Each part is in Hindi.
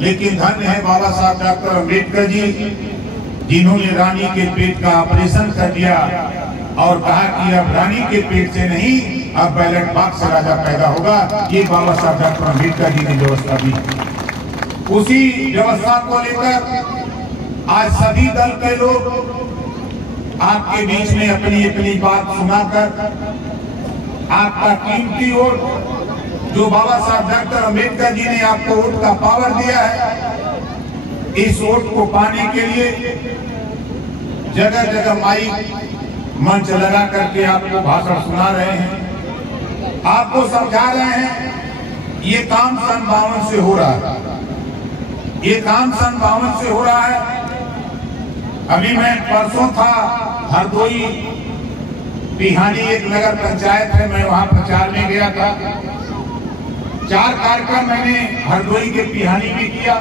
लेकिन धन्य है बाबा साहब डॉक्टर अम्बेडकर जी, जिन्होंने रानी के पेट का ऑपरेशन कर दिया और कहा कि अब रानी के पेट से नहीं, अब बैलेट बॉक्स से राजा पैदा होगा। ये बाबा साहब डॉक्टर अम्बेडकर जी ने व्यवस्था दी। उसी व्यवस्था को लेकर आज सभी दल के लोग आपके बीच में अपनी अपनी बात सुनाकर आपका कीमती वोट जो बाबा साहब डॉक्टर अम्बेडकर जी ने आपको वोट का पावर दिया है, इस वोट को पाने के लिए जगह जगह माइक मंच लगा करके आपको भाषण सुना रहे हैं, आपको समझा रहे हैं। ये काम सन 52 से हो रहा है, ये काम सन 52 से हो रहा है। अभी मैं परसों था हरदोई पिहानी, एक नगर पंचायत है, मैं वहां प्रचार में गया था। 4 कार्यक्रम मैंने हरदोई के पिहानी में किया।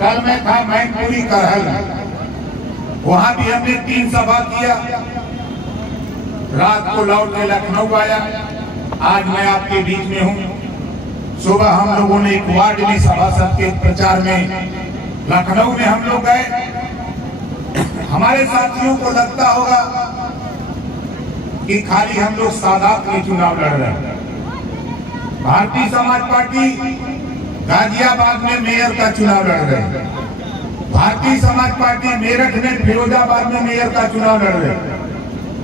कल मैं था मैनपुरी करहल, वहां भी हमने 3 सभा किया। रात को लौट के लखनऊ आया, आज मैं आपके बीच में हूं। सुबह हम लोगों ने एक वार्ड में सभा सबके प्रचार में लखनऊ में हम लोग गए। हमारे साथियों को लगता होगा कि खाली हम लोग सादात के चुनाव लड़ रहे हैं। भारतीय समाज पार्टी गाजियाबाद में मेयर का चुनाव लड़ रहे हैं, भारतीय समाज पार्टी मेरठ में फिरोजाबाद में मेयर का चुनाव लड़ रहे हैं,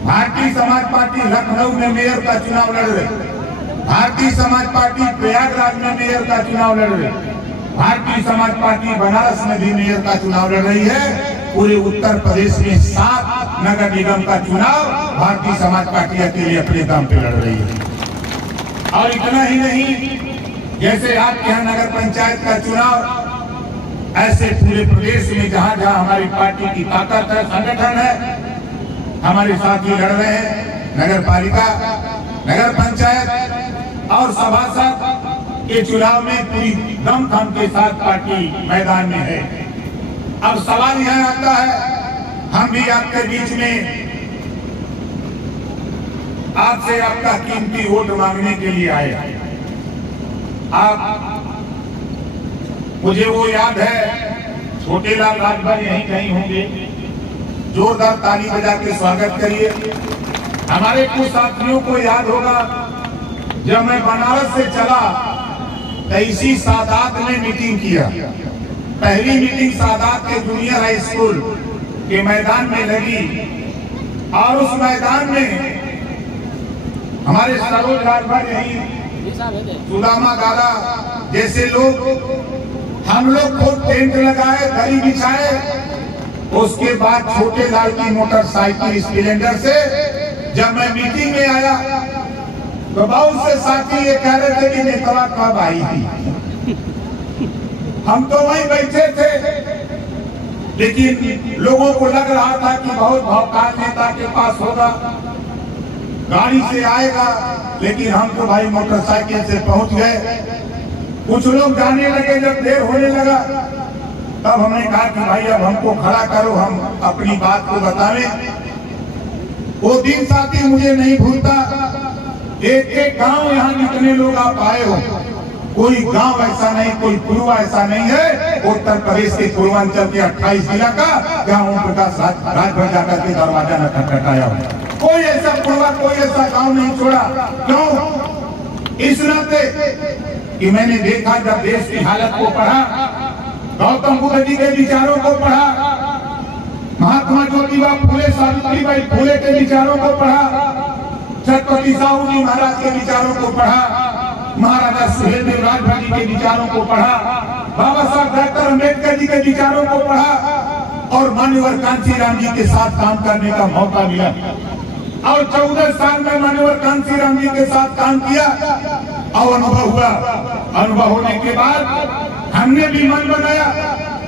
भारतीय समाज पार्टी लखनऊ में मेयर का चुनाव लड़ रहे हैं, भारतीय समाज पार्टी प्रयागराज में मेयर का चुनाव लड़ रही है, भारतीय समाज पार्टी बनारस में भी मेयर का चुनाव लड़ रही है। पूरे उत्तर प्रदेश में 7 नगर निगम का चुनाव भारतीय समाज पार्टी अकेले अपने दम पे लड़ रही है। और इतना ही नहीं, जैसे आपके यहाँ नगर पंचायत का चुनाव, ऐसे पूरे प्रदेश में जहां जहां हमारी पार्टी की ताकत है, संगठन है, हमारे साथी लड़ रहे हैं। नगर पालिका, नगर पंचायत और सभासद के चुनाव में पूरी दमखम के साथ पार्टी मैदान में है। अब सवाल यह आता है, हम भी आपके बीच में आपसे आपका कीमती वोट मांगने के लिए आए। आप, मुझे वो याद है, छोटेलाल राजभर यहीं कहीं होंगे, जोरदार ताली बजा के स्वागत करिए। हमारे कुछ साथियों को याद होगा, जब मैं बनारस से चला तो इसी सादात में मीटिंग किया। पहली मीटिंग सादात के जूनियर हाई स्कूल के मैदान में लगी और उस मैदान में हमारे सरोज राजभर यही, सुदामा दादा जैसे लोग, हम लोग खुद टेंट लगाए, दरी बिछाए। उसके बाद छोटे लाल की मोटरसाइकिल स्प्लेंडर से जब मैं मीटिंग में आया तो बहुत से साथी ये कह रहे थे कि नेता कब आई थी। हम तो वहीं बैठे थे, लेकिन लोगों को लग रहा था कि बहुत भौकाल नेता के पास होगा, गाड़ी से आएगा, लेकिन हम तो भाई मोटरसाइकिल से पहुंच गए। कुछ लोग जाने लगे, जब देर होने लगा तब हमने कहा कि भाई अब हमको खड़ा करो, हम अपनी बात को बतावें। वो दिन साथी मुझे नहीं भूलता। एक एक गांव यहाँ जितने लोग आप आए हो, कोई गांव ऐसा नहीं, कोई पूर्वा ऐसा नहीं है उत्तर प्रदेश के पूर्वांचल के 28 जिला का जहाँ ओम प्रकाश राजभर जाकर के दरवाजा न खटखटाया हो। कोई ऐसा पूर्वा, कोई ऐसा गांव नहीं छोड़ा। क्यों? इस नाते कि मैंने देखा, जब देश की हालत को पढ़ा, गौतम बुद्ध जी के विचारों को पढ़ा, महात्मा ज्योतिबा फुले, सावित्रीबाई फुले के विचारों को पढ़ा, छत्रपति साहू जी महाराज के विचारों को पढ़ा, महाराजा सुहेलदेव राजभर जी के विचारों को पढ़ा, बाबा साहब डॉक्टर अम्बेडकर जी के विचारों को पढ़ा और मान्यवर कांशीराम जी के साथ काम करने का मौका मिला। और 14 साल में मान्यवर कांशीराम जी के साथ काम किया और अनुभव हुआ। अनुभव होने के बाद हमने भी मन बनाया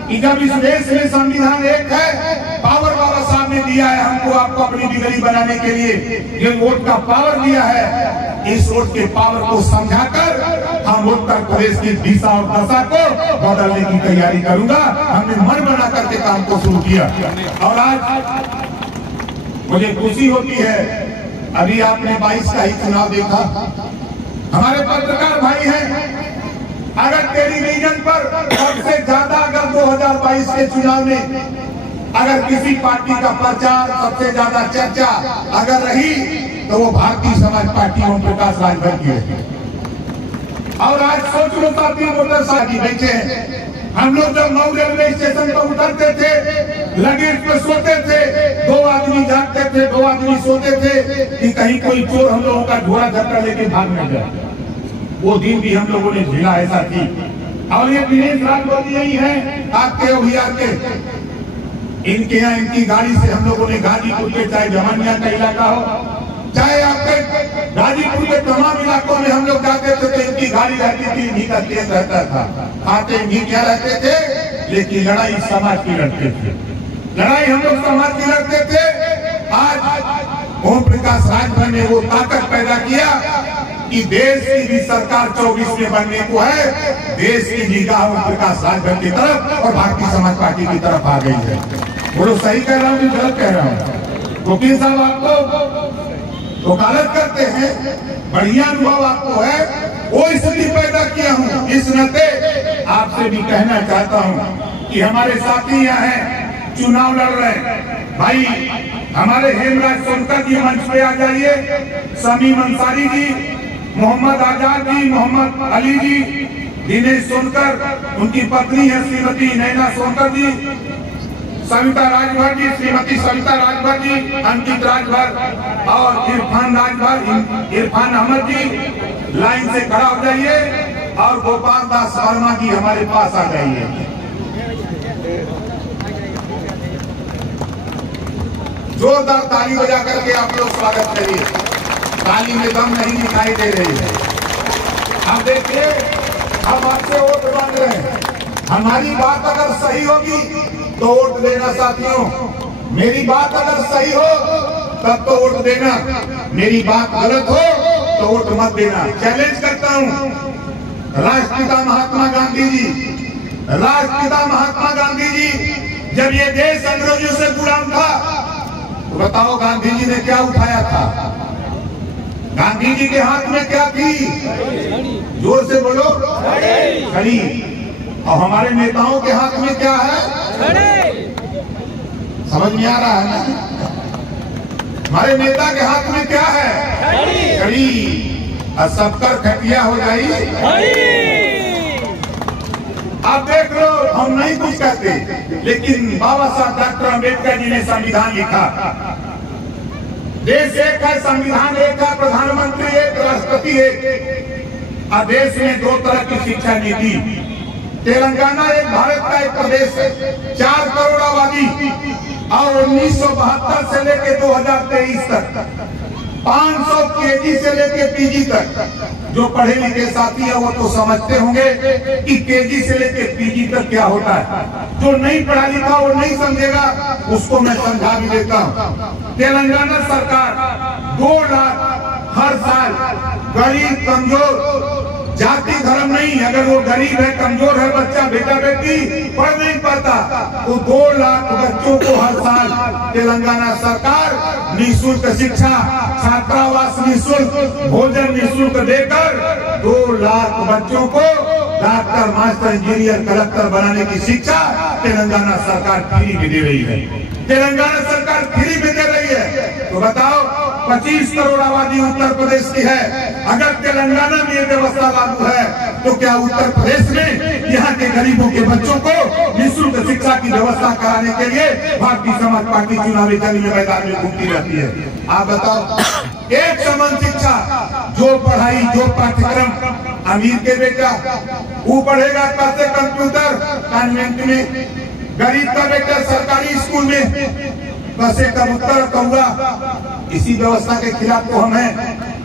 कि जब इस देश में संविधान एक है, पावर बाबा साहब ने दिया है हमको, आपको अपनी बिगड़ी बनाने के लिए ये वोट का पावर दिया है, इस वोट के पावर को समझाकर हम उत्तर प्रदेश की दिशा और दशा को बदलने की तैयारी करूंगा। हमने मन बना करके काम को शुरू किया और आज मुझे खुशी होती है। अभी आपने 22 का ही चुनाव देखा, हमारे पत्रकार भाई हैं, अगर टेलीविजन पर सबसे ज्यादा अगर 2022 के चुनाव में अगर किसी पार्टी का प्रचार सबसे ज्यादा चर्चा अगर रही तो वो भारतीय समाज पार्टी ओम प्रकाश राजभर की है। और आज सोच लो साथी मोटरसाइकिल बेचे हैं। हम लोग जब नौ रेलवे स्टेशन पर उतरते थे, लगेज पे सोते थे, 2 आदमी जागते थे, 2 आदमी सोते थे कि कहीं कोई चोर हम लोगों का घोड़ा धक्का लेके भाग न जाए। वो दिन भी हम लोगों ने झेला है साथी। और ये दिनेश राजभर यही है आपके अभियान के, इनके यहाँ इनकी गाड़ी से हम लोगों ने गाजीपुर के, चाहे जमानिया का इलाका हो, चाहे आपके गाजीपुर के तमाम इलाकों में हम लोग जाते थे तो इनकी गाड़ी रहती थी, इन्हीं का तेज रहता था, आते इन्हीं क्या रहते थे, लेकिन लड़ाई समाज की लड़ते थे, लड़ाई हम लोग समाज की लड़ते थे। आज ओम प्रकाश राजभर ने वो ताकत पैदा किया कि देश की भी सरकार 24 में बनने को है, देश की निगाह ओम प्रकाश राजभर की तरफ और भारतीय समाज पार्टी की तरफ आ गई है। बोलो सही कह रहा हूँ कि गलत कह रहा हूँ? वकील साहब आपको वकालत करते हैं, बढ़िया अनुभव आपको है, वो स्थिति पैदा किया हूँ। इस नाते आपसे भी कहना चाहता हूँ कि हमारे साथी यहाँ हैं, चुनाव लड़ रहे हैं, भाई हमारे हेमराज सोनकर जी मंच पे आ जाइए, समीम अंसारी जी, मोहम्मद आजाद जी, मोहम्मद अली जी, दिनेश सोनकर, उनकी पत्नी है श्रीमती नैना सोनकर जी, सविता राजभर जी, श्रीमती सविता राजभर जी, अंकित राजभर और इरफान राजभर, इरफान अहमद जी लाइन से खड़ा हो जाइए और गोपाल दास वर्मा जी हमारे पास आ जाइए। जोरदार ताली बजा करके आप लोग स्वागत करिए। ताली में दम नहीं दिखाई दे रही है। अब देखिए, हम आपसे वोट मांग रहे हैं। हमारी बात अगर सही होगी तो वोट देना साथियों, मेरी बात अगर सही हो तब तो वोट देना, मेरी बात गलत हो तो वोट मत देना। चैलेंज करता हूँ राष्ट्रपिता महात्मा गांधी जी, राष्ट्रपिता महात्मा गांधी जी जब ये देश अंग्रेजों से गुलाम था तो बताओ गांधी जी ने क्या उठाया था? गांधी जी के हाथ में क्या थी? जोर से बोलो, घड़ी। और हमारे नेताओं के हाथ में क्या है? समझ में आ रहा है ना? हमारे नेता के हाथ में क्या है? घड़ी। और सबकर खटिया हो जाए। आप देख लो, हम नहीं कुछ कहते, लेकिन बाबा साहब डॉक्टर अम्बेडकर जी ने संविधान लिखा। देश एक है, संविधान एक है, प्रधानमंत्री एक, राष्ट्रपति एक। और देश में 2 तरह की शिक्षा नीति। तेलंगाना एक भारत का एक प्रदेश है, 4 करोड़ आबादी, और 1972 से लेकर 2023 तक 500 केजी से लेकर पीजी तक। जो पढ़े लिखे साथी है वो तो समझते होंगे कि केजी से लेकर पीजी तक क्या होता है। जो नहीं पढ़ा लिखा वो नहीं समझेगा, उसको मैं समझा भी देता हूँ। तेलंगाना सरकार 2 लाख हर साल गरीब, कमजोर, जाति धर्म नहीं, अगर वो गरीब है, कमजोर है, बच्चा बेटा बेटी पढ़ नहीं पाता तो 2 लाख बच्चों को हर साल तेलंगाना सरकार निःशुल्क शिक्षा, छात्रावास निःशुल्क, भोजन निःशुल्क देकर 2 लाख बच्चों को डॉक्टर, मास्टर, इंजीनियर, कलेक्टर बनाने की शिक्षा तेलंगाना सरकार फ्री में दे रही है। तेलंगाना सरकार फ्री में दे रही है। तो बताओ, 25 करोड़ आबादी उत्तर प्रदेश की है, अगर तेलंगाना में ये व्यवस्था लागू है तो क्या उत्तर प्रदेश में यहाँ के गरीबों के बच्चों को निःशुल्क शिक्षा की व्यवस्था कराने के लिए भारतीय समाज पार्टी चुनावी जंग में मैदान में घूमती रहती है? आप बताओ, एक समान शिक्षा, जो पढ़ाई, जो पाठ्यक्रम अमीर के बेटा वो पढ़ेगा कैसे कंप्यूटर कॉन्वेंट में, गरीब का बेटा सरकारी स्कूल में, कैसे कबूतर कौआ। इसी व्यवस्था के खिलाफ तो हम हैं।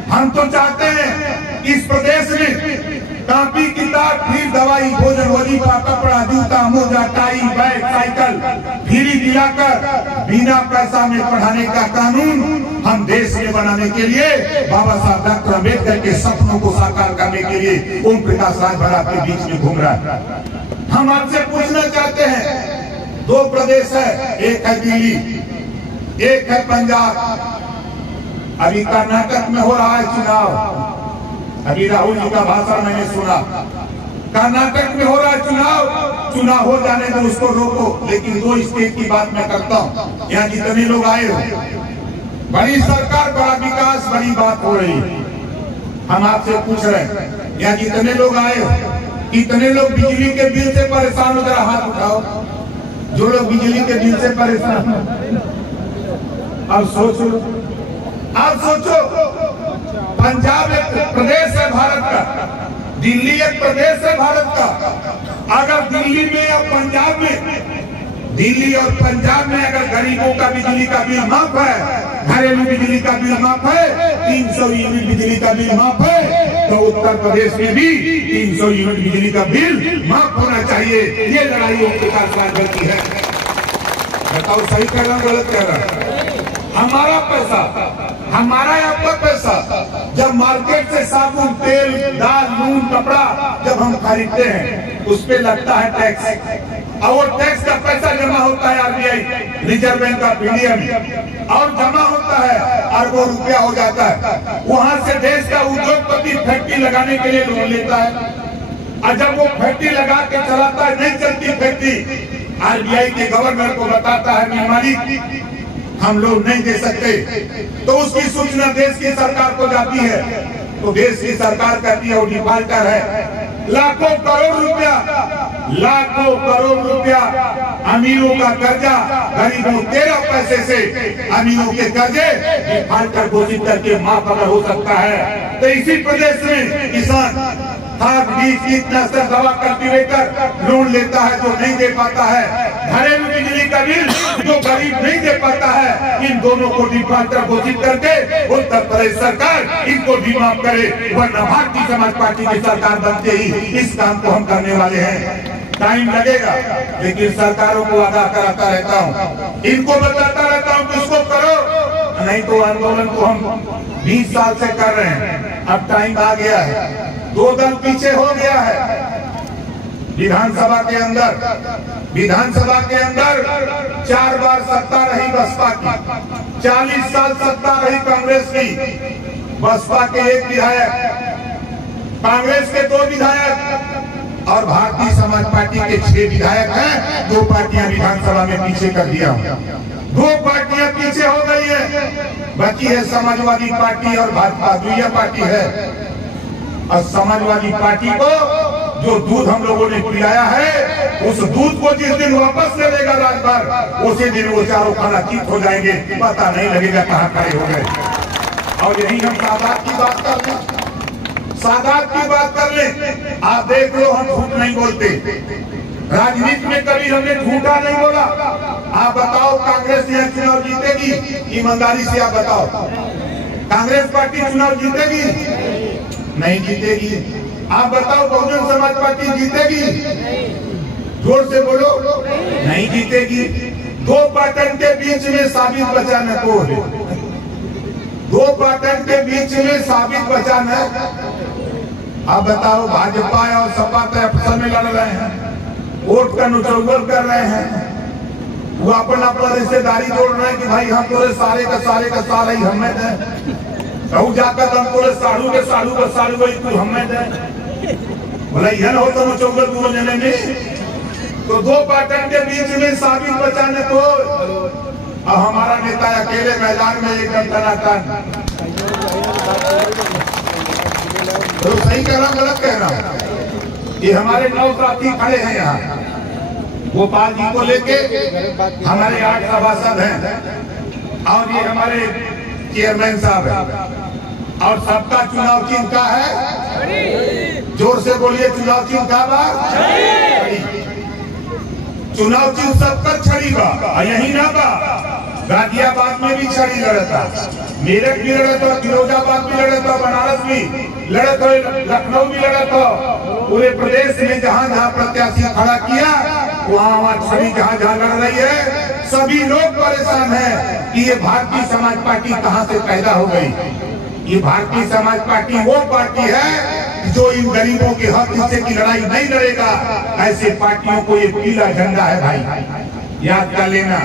हम तो चाहते हैं इस प्रदेश में कॉपी, किताब, फिर दवाई, भोजन, वजीफा, कपड़ा, जूता, मोजा, टाई, बैग, साइकिल फ्री दिलाकर बिना पैसा में पढ़ाने का कानून हम देश में बनाने के लिए बाबा साहब डॉक्टर अम्बेडकर के सपनों को साकार करने के लिए ओम प्रकाश राजभर आपके बीच में घूम रहा है। हम आपसे पूछना चाहते हैं, 2 प्रदेश है, एक है दिल्ली, एक है पंजाब। अभी कर्नाटक में हो रहा है चुनाव। अभी राहुल जी का भाषण मैंने सुना, कर्नाटक में हो रहा है चुनाव हो जाने दो, उसको रोको। लेकिन 2 स्टेट की बात मैं करता हूँ। यहाँ जितने लोग आए हो, बड़ी सरकार, बड़ा विकास, बड़ी बात हो रही है। हम आपसे पूछ रहे हैं, यहाँ जितने लोग आए हो, कितने लोग बिजली के बिल से परेशान हो? जरा हाथ उठाओ जो लोग बिजली के बिल से परेशान हो। अब सोचो, पंजाब एक प्रदेश है भारत का, दिल्ली एक प्रदेश है भारत का। अगर दिल्ली में या पंजाब में, दिल्ली और पंजाब में अगर गरीबों का बिजली का बिल माफ है, घरेलू बिजली का बिल माफ है, 300 यूनिट बिजली का बिल माफ है, तो उत्तर प्रदेश में भी 300 यूनिट बिजली का बिल माफ होना चाहिए। ये लड़ाई ओम प्रकाश राजभर की है। बताओ सही कह रहा हूं, गलत कह रहा हूं? हमारा पैसा, हमारा आपका पैसा, जब मार्केट से साबुन, तेल, दाल, नून, कपड़ा जब हम खरीदते हैं, उस पे लगता है टैक्स, और वो टैक्स का पैसा जमा होता है RBI, reserve bank of India में, और जमा होता है, अरबों रुपया हो जाता है। वहां से देश का उद्योगपति फैक्ट्री लगाने के लिए लोन लेता है, और जब वो फैक्ट्री लगा के चलाता है, नहीं चलती फैक्ट्री, RBI के गवर्नर को बताता है, मालिक हम लोग नहीं दे सकते, तो उसकी सूचना देश की सरकार को जाती है, तो देश की सरकार कहती है वो डिफाल्टर है। लाखों करोड़ रुपया अमीरों का कर्जा गरीबों 13 पैसे से अमीरों के कर्जे डिफाल्टर घोषित करके माफ अगर हो सकता है, तो इसी प्रदेश में किसान खाद, बीज, कीटनाशक, दवा, कल्टीवेटर लोन लेता है जो नहीं दे पाता है। घरेलू बिजली का बिल जो गरीब नहीं दे पाता है, इन दोनों को डिफाल्टर घोषित करके उत्तर प्रदेश सरकार इनको भी माफ करे, वरना भारतीय समाज पार्टी की सरकार बनते ही इस काम को हम करने वाले हैं। टाइम लगेगा, लेकिन सरकारों को आगाह कराता रहता हूँ, इनको बताता रहता हूँ कि इसको करो, नहीं तो आंदोलन को हम 20 साल से कर रहे हैं। अब टाइम आ गया है, 2 दल पीछे हो गया है। विधानसभा के अंदर 4 बार सत्ता रही बसपा की, 40 साल सत्ता रही कांग्रेस की। बसपा के 1 विधायक, कांग्रेस के 2 विधायक और भारतीय समाज पार्टी के 6 विधायक हैं। 2 पार्टियां विधानसभा में पीछे कर दिया, 2 पार्टियां पीछे हो गई है, बची है समाजवादी पार्टी और भाजपा, 2 पार्टी है। और समाजवादी पार्टी को जो दूध हम लोगों ने पिलाया है, उस दूध को जिस दिन वापस ले लेगा राजभर, उसी दिन वो चारों खाना चित हो जाएंगे, पता नहीं लगेगा कहाँ खड़े हो गए। और यही हम सादात की बात कर लें, सादात की बात कर लें। आप देख लो, हम झूठ नहीं बोलते, राजनीति में कभी हमने झूठा नहीं बोला। आप बताओ, कांग्रेस यहाँ चुनाव जीतेगी? ईमानदारी से आप बताओ, कांग्रेस पार्टी चुनाव जीतेगी? नहीं जीतेगी। आप बताओ, बहुजन समाज पार्टी जीतेगी? जोर से बोलो, नहीं जीतेगी। 2 पैटर्न के बीच में साबित बचाना को है, 2 पैटर्न के बीच में साबित बचाना। आप बताओ, भाजपा और सपा आपस में लड़ रहे हैं, वोट का नुचौगल कर रहे हैं, वो अपना रिश्तेदारी जोड़ रहे हैं कि भाई हम तोरे सारे का सारा ही हमें दे, कहूँ जाकर हम तोरे साड़ू के साड़ू वही तू हमें दे। बोला यह हो तो नुचौगल 2 जने में, तो 2 पैटर्न के बीच में साबित बचाने को। अब हमारा नेता अकेले मैदान में एकदम टनाटन, तो सही कह रहा हूं गलत कह रहा हूं? ये हमारे 9 साथी खड़े हैं यहाँ, गोपाल जी को लेके हमारे 8 सभासद हैं, और ये हमारे चेयरमैन साहब है, और सबका चुनाव चिन्ह का है, जोर से बोलिए, चुनाव चिन्ह का बा? चुनाव चिन्ह सबका छड़ी बा, यही ना बा, गाजियाबाद में भी छड़ी लड़ता, मेरठ भी लड़ता, फिरोजाबाद भी लड़ता, बनारस भी लड़ता, लखनऊ भी लड़ता। पूरे प्रदेश में जहाँ जहाँ प्रत्याशी खड़ा किया, वहाँ छड़ी जहाँ लड़ रही है। सभी लोग परेशान हैं कि ये भारतीय समाज पार्टी कहाँ से पैदा हो गई। ये भारतीय समाज पार्टी वो पार्टी है जो इन गरीबों के हक हिस्से की लड़ाई नहीं लड़ेगा। ऐसे पार्टियों को ये पीला झंडा है भाई, याद कर लेना।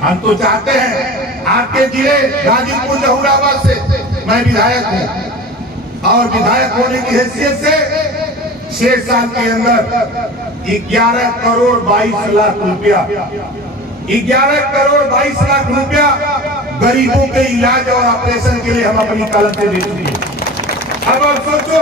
हम तो चाहते हैं आपके जिले गाजीपुर जहुराबाद से मैं विधायक हूँ, और विधायक होने की हैसियत से 6 साल के अंदर 11 करोड़ 22 लाख रुपया 11 करोड़ 22 लाख रुपया गरीबों के इलाज और ऑपरेशन के लिए हम अपनी कलम से दे चुके हैं। अब आप सोचो